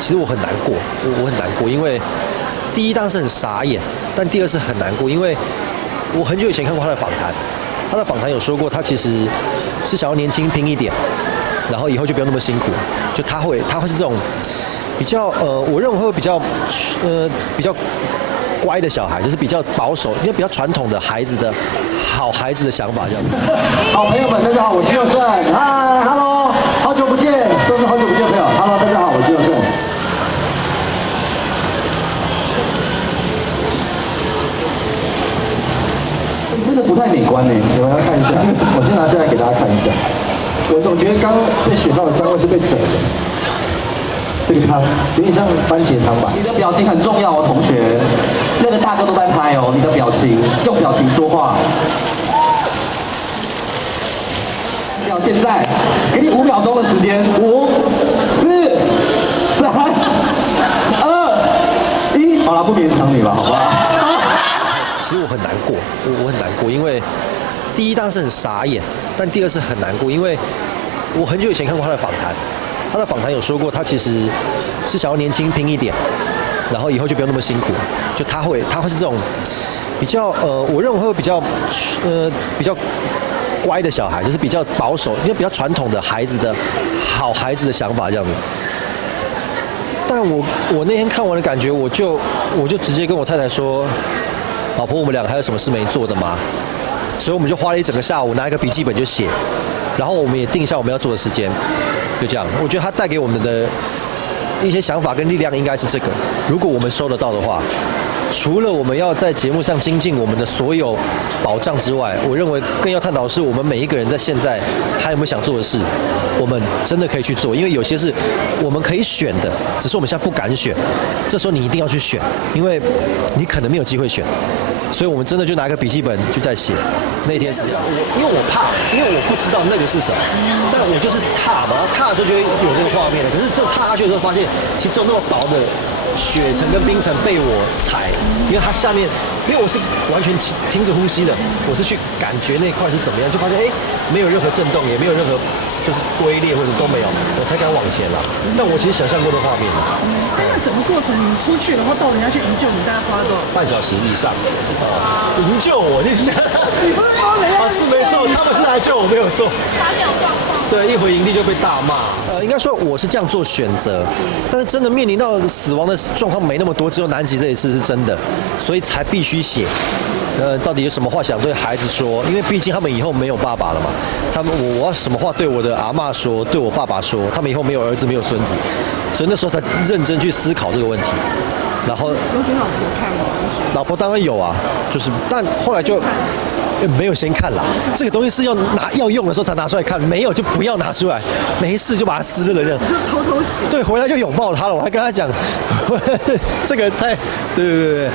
其实我很难过，我很难过，因为第一当然是很傻眼，但第二是很难过，因为我很久以前看过他的访谈，他的访谈有说过，他其实是想要年轻拼一点，然后以后就不用那么辛苦，就他会是这种比较我认为会比较乖的小孩，就是比较保守，因为比较传统的孩子的好孩子的想法这样子。好朋友们，大家好，我是佑胜，嗨 ，Hello， 好久不见，都是好久不见的朋友 ，Hello， 大家好，我是佑胜。真的不太美观呢，你们要看一下，我先拿下来给大家看一下。我总觉得刚被选到的3位是被整的。这个汤有点像番茄汤吧？你的表情很重要哦，同学。那个大哥都在拍哦，你的表情，用表情说话。现在给你5秒钟的时间，5、4、3、2、1，好了，不勉强你了，好吧？其实我很难过，我很难过，因为第一当然是很傻眼，但第二是很难过，因为我很久以前看过他的访谈。他的访谈有说过，他其实是想要年轻拼一点，然后以后就不用那么辛苦，就他会是这种比较我认为会比较乖的小孩，就是比较保守，因为比较传统的孩子的好孩子的想法这样子。但我那天看完的感觉，我就直接跟我太太说，老婆，我们2个还有什么事没做的吗？所以我们就花了一整个下午，拿一个笔记本就写，然后我们也定下我们要做的时间。就这样，我觉得他带给我们的一些想法跟力量应该是这个。如果我们收得到的话，除了我们要在节目上精进我们的所有保障之外，我认为更要探讨的是我们每一个人在现在还有没有想做的事，我们真的可以去做。因为有些是我们可以选的，只是我们现在不敢选。这时候你一定要去选，因为你可能没有机会选。所以我们真的就拿个笔记本就在写。那天是这样，因为我怕，因为我不知道那个是什么，但我就是踏嘛，然后踏的时候就会有那个画面了。可是这踏下去的时候，发现其实只有那么薄的雪层跟冰层被我踩，因为它下面，因为我是完全听着呼吸的，我是去感觉那块是怎么样，就发现没有任何震动，也没有任何就是龟裂或者都没有，我才敢往前啦。但我其实想象过的画面。那整个过程你出去，然后到人家去营救你，大概花了多少？半小时以上。营救我，你讲？你不是说人家是没错，他们是来救我，没有错。发现有状况。对，一回营地就被大骂。应该说我是这样做选择，但是真的面临到死亡的状况没那么多，只有南极这一次是真的，所以才必须写。到底有什么话想对孩子说？因为毕竟他们以后没有爸爸了嘛。我要什么话对我的阿嬷说，对我爸爸说？他们以后没有儿子，没有孙子，所以那时候才认真去思考这个问题。然后有给老婆看吗？老婆当然有啊，但后来就没有先看啦。这个东西是要用的时候才拿出来看，没有就不要拿出来，没事就把它撕了这样。就偷偷写。对，回来就拥抱他了。我还跟他讲，这个对。